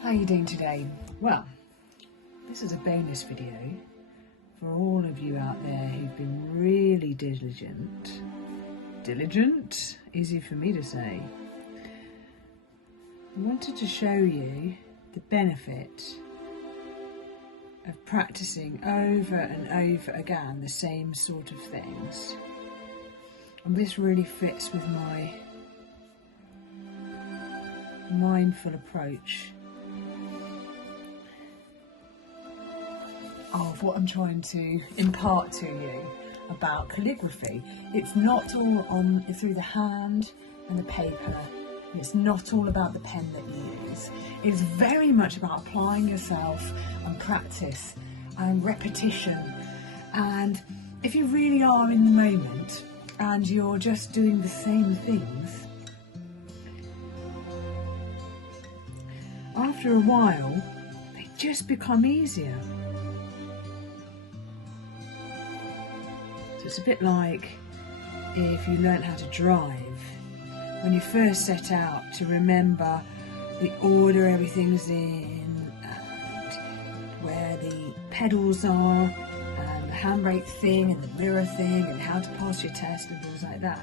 How are you doing today? Well, this is a bonus video for all of you out there who've been really diligent. Diligent? Easy for me to say. I wanted to show you the benefit of practicing over and over again the same sort of things. And this really fits with my mindful approach of what I'm trying to impart to you about calligraphy. It's not all on through the hand and the paper. It's not all about the pen that you use. It's very much about applying yourself and practice and repetition. And if you really are in the moment and you're just doing the same things, after a while they just become easier. So it's a bit like if you learnt how to drive. When you first set out to remember the order everything's in and where the pedals are and the handbrake thing and the mirror thing and how to pass your test and things like that.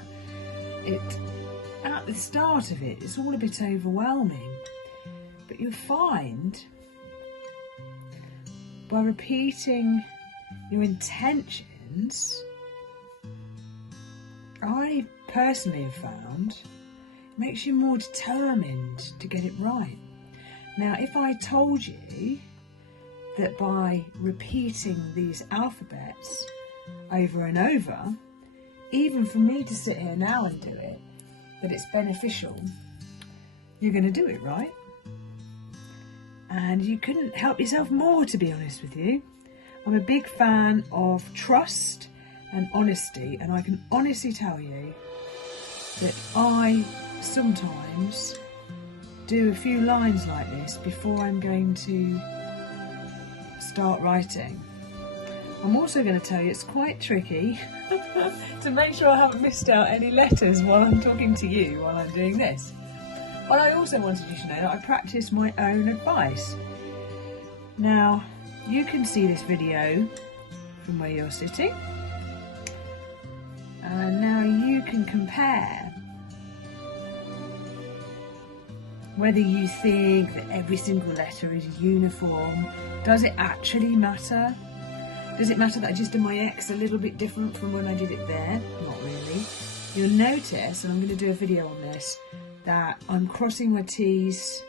At the start of it, it's all a bit overwhelming. But you'll find by repeating your intentions, I personally have found it makes you more determined to get it right. Now, if I told you that by repeating these alphabets over and over, even for me to sit here now and do it, that it's beneficial, you're going to do it, right? And you couldn't help yourself more, to be honest with you. I'm a big fan of trust and honesty, and I can honestly tell you that I sometimes do a few lines like this before I'm going to start writing. I'm also going to tell you it's quite tricky to make sure I haven't missed out any letters while I'm talking to you while I'm doing this. But I also wanted you to know that I practice my own advice. Now, you can see this video from where you're sitting, and now you can compare whether you think that every single letter is uniform. Does it actually matter? Does it matter that I just did my X a little bit different from when I did it there? Not really. You'll notice, and I'm going to do a video on this, that I'm crossing my T's,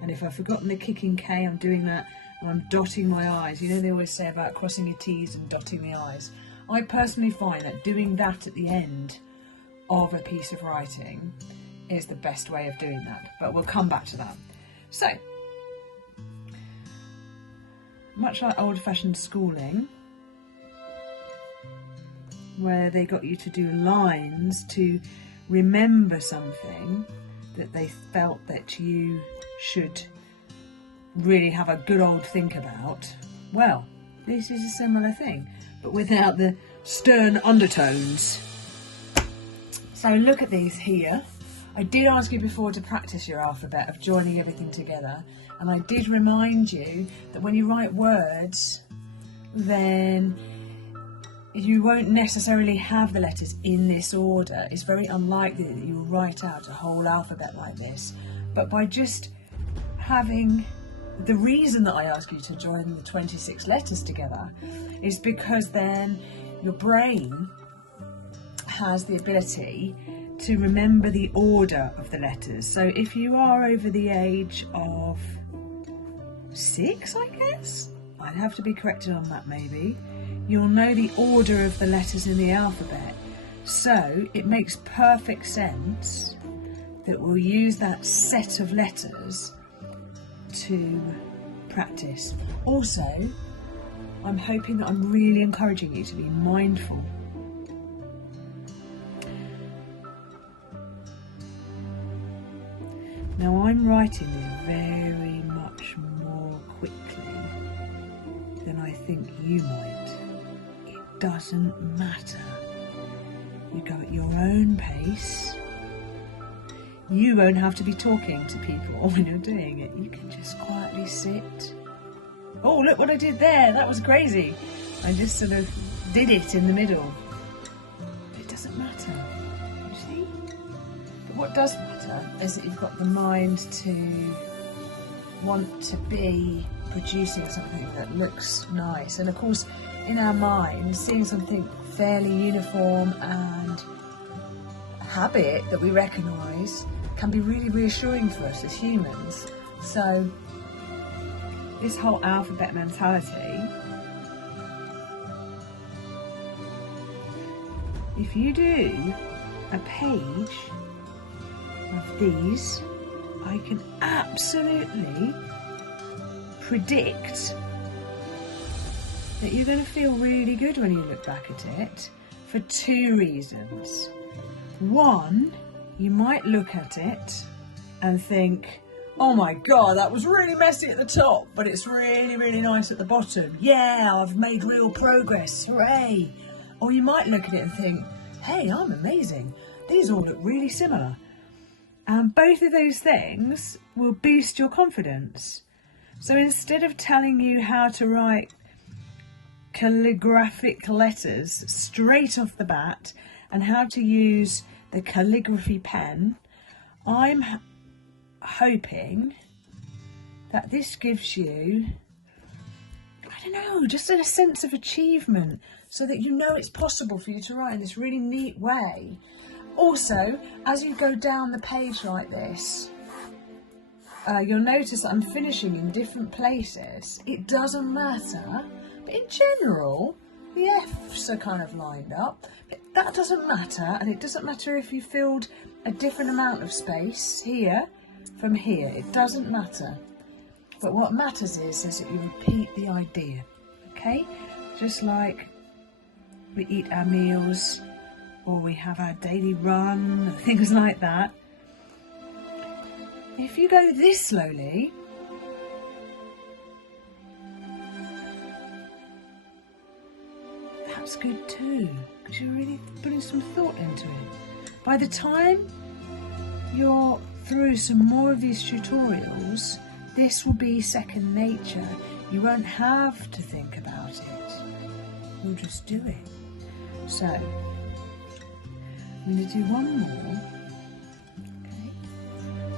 and if I've forgotten the kicking K, I'm doing that, and I'm dotting my I's. You know, they always say about crossing your T's and dotting the I's. I personally find that doing that at the end of a piece of writing is the best way of doing that, but we'll come back to that. So, much like old-fashioned schooling, where they got you to do lines to remember something that they felt that you should really have a good old think about, well, this is a similar thing, but without the stern undertones. So look at these here. I did ask you before to practice your alphabet of joining everything together, and I did remind you that when you write words, then you won't necessarily have the letters in this order. It's very unlikely that you'll write out a whole alphabet like this. But by just having, the reason that I ask you to join the 26 letters together is because then your brain has the ability to remember the order of the letters. So if you are over the age of 6, I guess, I'd have to be corrected on that maybe, you'll know the order of the letters in the alphabet. So it makes perfect sense that we'll use that set of letters to practice. Also, I'm hoping that I'm really encouraging you to be mindful. Now, I'm writing this very much more quickly than I think you might. It doesn't matter. You go at your own pace. you won't have to be talking to people when you're doing it. You can just quietly sit. Oh, look what I did there. That was crazy. I just sort of did it in the middle. It doesn't matter, you see? But what does matter is that you've got the mind to want to be producing something that looks nice. And of course, in our minds, seeing something fairly uniform and habit that we recognise can be really reassuring for us as humans. So this whole alphabet mentality, if you do a page of these, I can absolutely predict that you're going to feel really good when you look back at it for two reasons. One, you might look at it and think, oh my god, that was really messy at the top, but it's really, really nice at the bottom. Yeah, I've made real progress, hooray. Or you might look at it and think, hey, I'm amazing. These all look really similar. And both of those things will boost your confidence. So instead of telling you how to write calligraphic letters straight off the bat and how to use the calligraphy pen, I'm hoping that this gives you, I don't know, just a sense of achievement so that you know it's possible for you to write in this really neat way. Also, as you go down the page like this, you'll notice that I'm finishing in different places. It doesn't matter, but in general, the F's are kind of lined up. But that doesn't matter, and it doesn't matter if you filled a different amount of space here from here. It doesn't matter. But what matters is that you repeat the idea, okay? Just like we eat our meals, or we have our daily run, and things like that. If you go this slowly, that's good too, because you're really putting some thought into it. By the time you're through some more of these tutorials, this will be second nature. You won't have to think about it. You'll just do it. So, I'm going to do one more. Okay.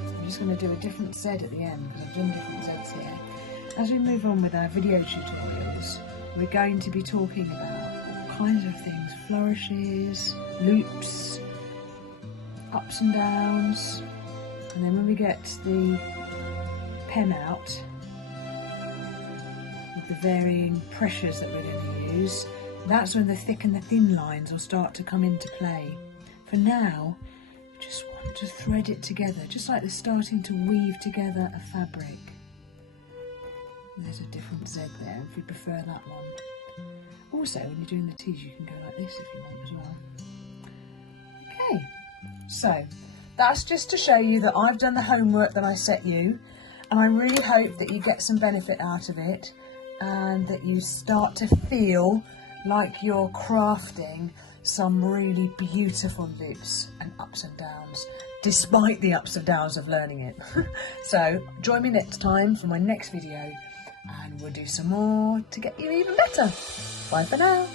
I'm just going to do a different Z at the end because I've done different Zs here. As we move on with our video tutorials, we're going to be talking about all kinds of things: flourishes, loops, ups and downs, and then when we get the pen out with the varying pressures that we're going to use, that's when the thick and the thin lines will start to come into play. For now, you just want to thread it together, just like they're starting to weave together a fabric. There's a different Z there if you prefer that one. Also, when you're doing the T's, you can go like this if you want as well. Okay, so that's just to show you that I've done the homework that I set you, and I really hope that you get some benefit out of it and that you start to feel like you're crafting some really beautiful loops and ups and downs, despite the ups and downs of learning it. So join me next time for my next video, and we'll do some more to get you even better. Bye for now.